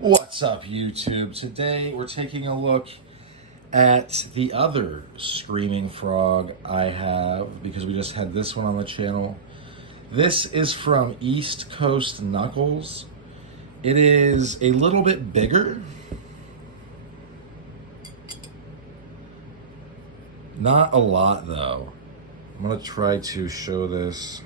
What's up, YouTube? Today we're taking a look at the other screaming frog I have because we just had this one on the channel. This is from East Coast Knuckles. It is a little bit bigger. Not a lot though. I'm gonna try to show this.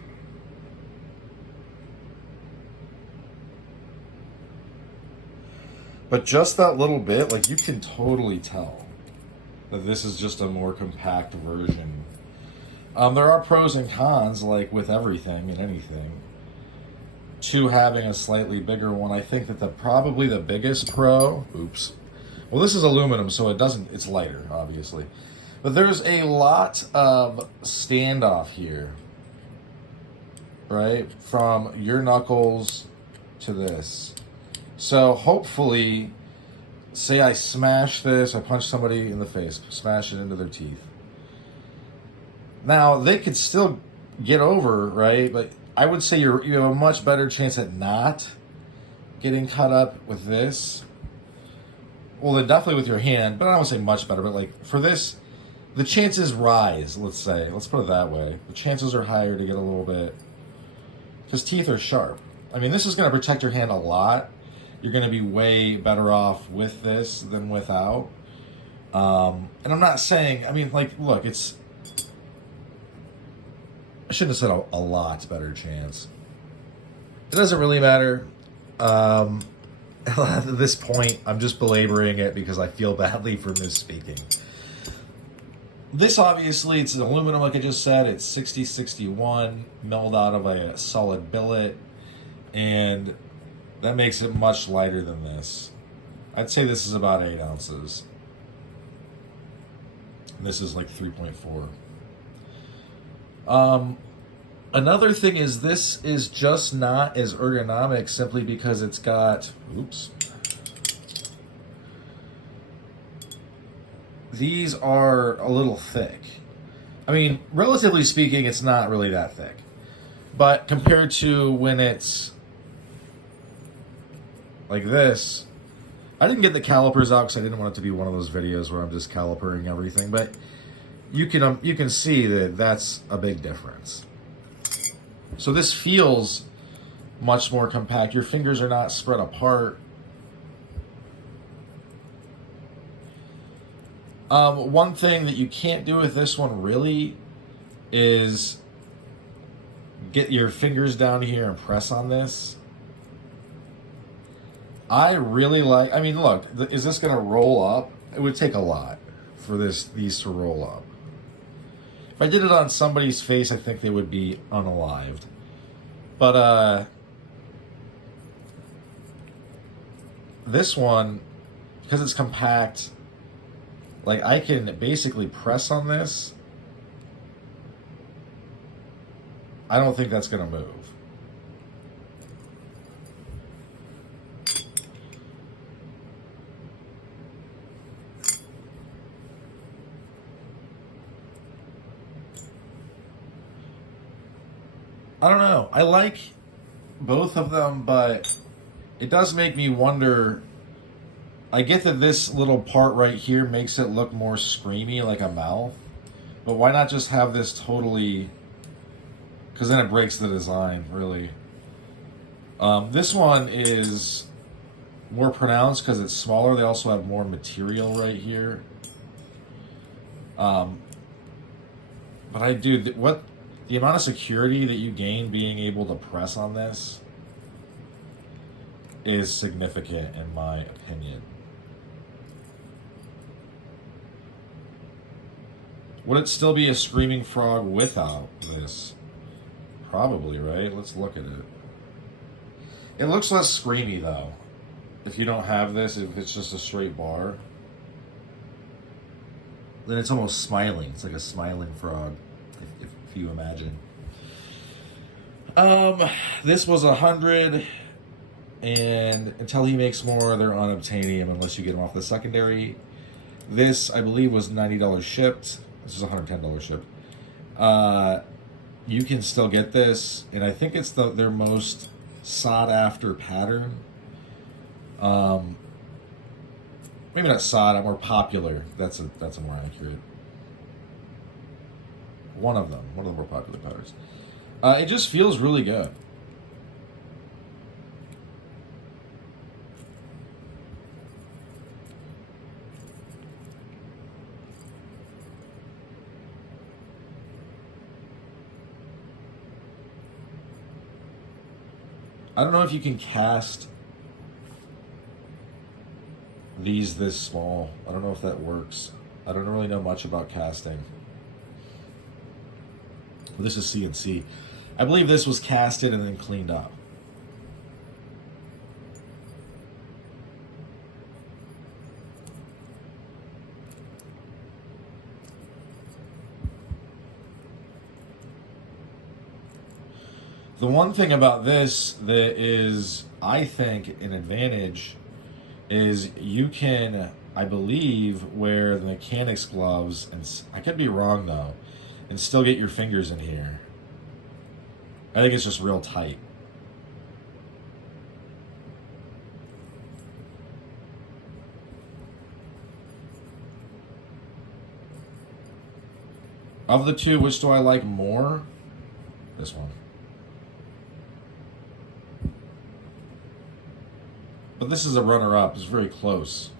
But just that little bit, like you can totally tell that this is just a more compact version. There are pros and cons, like with everything and anything, to having a slightly bigger one. I think that probably the biggest pro, well, this is aluminum, so it's lighter, obviously. But there's a lot of standoff here, right? From your knuckles to this. So hopefully, say I smash this, I punch somebody in the face, smash it into their teeth. Now, they could still get over, right? But I would say you have a much better chance at not getting cut up with this. Well, then definitely with your hand, but I don't want to say much better, but like for this, the chances rise, let's say. Let's put it that way. The chances are higher to get a little bit, because teeth are sharp. I mean, this is going to protect your hand a lot. You're going to be way better off with this than without. And I'm not saying, I mean, like, look, I shouldn't have said a lot better chance. It doesn't really matter. At this point, I'm just belaboring it because I feel badly for misspeaking. This, obviously, it's an aluminum, like I just said. It's 6061, milled out of a solid billet. And that makes it much lighter than this. I'd say this is about 8 ounces. And this is like 3.4. Another thing is this is just not as ergonomic simply because it's got, these are a little thick. I mean, relatively speaking, it's not really that thick. But compared to when it's like this, I didn't get the calipers out because I didn't want it to be one of those videos where I'm just calipering everything, but you can see that that's a big difference. So this feels much more compact. Your fingers are not spread apart. One thing that you can't do with this one really is get your fingers down here and press on this. I really like, I mean, look, is this going to roll up? It would take a lot for these to roll up. If I did it on somebody's face, I think they would be unalived. But this one, because it's compact, like I can basically press on this. I don't think that's going to move. I don't know. I like both of them, but it does make me wonder. I get that this little part right here makes it look more screamy, like a mouth. But why not just have this totally... Because then it breaks the design, really. This one is more pronounced because it's smaller. They also have more material right here. But I do... The amount of security that you gain being able to press on this is significant, in my opinion. Would it still be a screaming frog without this? Probably, right? Let's look at it. It looks less screamy, though. If you don't have this, if it's just a straight bar, then it's almost smiling. It's like a smiling frog. If you imagine. This was 100, and until he makes more, they're unobtainium unless you get them off the secondary. This, I believe, was $90 shipped. This is $110 shipped. You can still get this, and I think it's their most sought after pattern. Maybe not sought, more popular. That's a more accurate. One of the more popular powders. It just feels really good. I don't know if you can cast these this small. I don't know if that works. I don't really know much about casting. But this is CNC. I believe this was casted and then cleaned up. The one thing about this that is, I think, an advantage is you can, I believe, wear the mechanics gloves, and I could be wrong though, and still get your fingers in here. I think it's just real tight. Of the two, which do I like more? This one. But this is a runner-up. It's very close.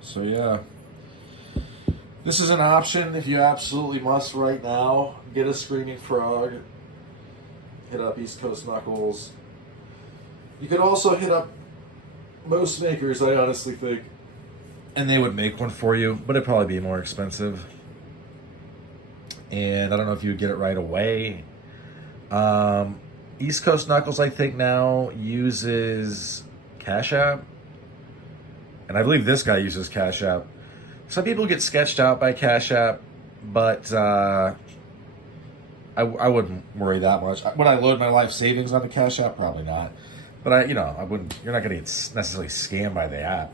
So yeah. This is an option if you absolutely must right now. Get a Screaming Frog. Hit up East Coast Knuckles. You could also hit up most makers, I honestly think. And they would make one for you, but it'd probably be more expensive. And I don't know if you would get it right away. East Coast Knuckles, I think, now uses Cash App. And I believe this guy uses Cash App. Some people get sketched out by Cash App, but I wouldn't worry that much. Would I load my life savings on the Cash App? Probably not. But I wouldn't. You're not going to get necessarily scammed by the app.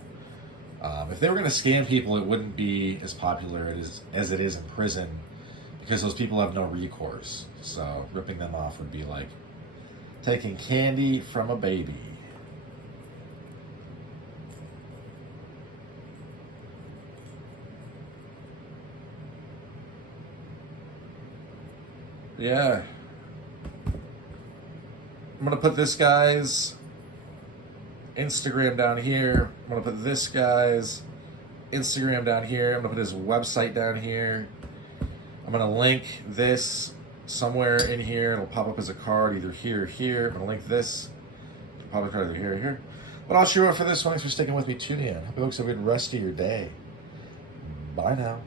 If they were going to scam people, it wouldn't be as popular as it is in prison, because those people have no recourse. So ripping them off would be like taking candy from a baby. Yeah. I'm going to put this guy's Instagram down here. I'm going to put this guy's Instagram down here. I'm going to put his website down here. I'm going to link this somewhere in here. It'll pop up as a card either here or here. I'm going to link this. It'll pop up a card either here or here. But I'll show you for this one. Thanks for sticking with me. Tune in. Hope you folks have a good rest of your day. Bye now.